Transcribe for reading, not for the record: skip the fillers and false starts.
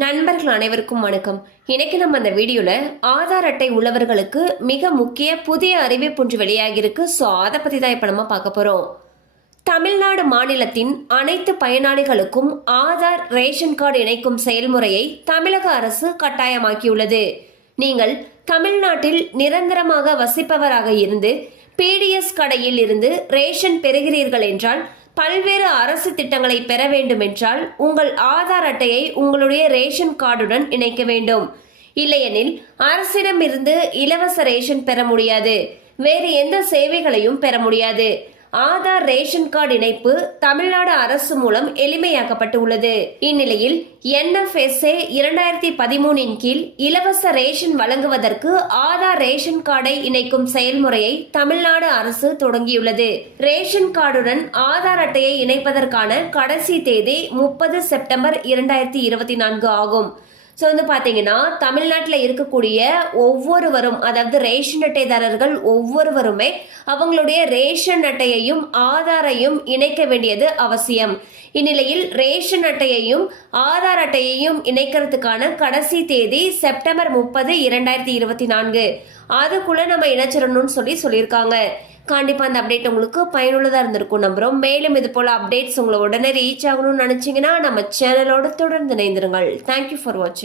நண்பர்கள் அனைவருக்கும் வணக்கம். இன்னைக்கு நம்ம அந்த வீடியோல ஆதார் அட்டை உள்ளவர்களுக்கு மிக முக்கிய புதிய அறிவிப்பு ஒன்று வெளியாகிருக்கு. ஸோ அதை பத்தி தான் இப்ப நம்ம பார்க்க போறோம். தமிழ்நாடு மாநிலத்தின் அனைத்து பயனாளிகளுக்கும் ஆதார் ரேஷன் கார்டு இணைக்கும் செயல்முறையை தமிழக அரசு கட்டாயமாக்கியுள்ளது. நீங்கள் தமிழ்நாட்டில் நிரந்தரமாக வசிப்பவராக இருந்து பிடிஎஸ் கடையில் இருந்து ரேஷன் பெறுகிறீர்கள் என்றால் பல்வேறு அரசு திட்டங்களை பெற வேண்டும் என்றால் உங்கள் ஆதார் அட்டையை உங்களுடைய ரேஷன் கார்டுடன் இணைக்க வேண்டும். இல்லையெனில் அரசிடமிருந்து இலவச ரேஷன் பெற முடியாது, வேறு எந்த சேவைகளையும் பெற முடியாது. ஆதார் ரேஷன் கார்டு இணைப்பு தமிழ்நாடு அரசு மூலம் எளிமையாக்கப்பட்டு உள்ளது. இந்நிலையில் NFSA 2013 கீழ் இலவச ரேஷன் வழங்குவதற்கு ஆதார் ரேஷன் கார்டை இணைக்கும் செயல்முறையை தமிழ்நாடு அரசு தொடங்கியுள்ளது. ரேஷன் கார்டுடன் ஆதார் அட்டையை இணைப்பதற்கான கடைசி தேதி 30 செப்டம்பர் 2024 ஆகும். ஸோ வந்து பார்த்தீங்கன்னா தமிழ்நாட்டில் இருக்கக்கூடிய ஒவ்வொருவரும், அதாவது ரேஷன் அட்டைதாரர்கள் ஒவ்வொருவருமே அவங்களுடைய ரேஷன் அட்டையையும் ஆதாரையும் இணைக்க வேண்டியது அவசியம். இந்நிலையில் ரேஷன் அட்டையையும் ஆதார் அட்டையையும் இணைக்கிறதுக்கான கடைசி தேதி செப்டம்பர் 30, 2024. அதுக்குள்ள நம்ம இணைச்சிடணும்னு சொல்லியிருக்காங்க. கண்டிப்பா அந்த அப்டேட் உங்களுக்கு பயனுள்ளதா இருந்திருக்கும் நம்புறோம். மேலும் இது போல அப்டேட்ஸ் உங்களை உடனே ரீச் ஆகணும்னு நினைச்சீங்கன்னா நம்ம சேனலோட தொடர்ந்து இணைந்திருங்கள். தேங்க்யூ ஃபார் வாட்சிங்.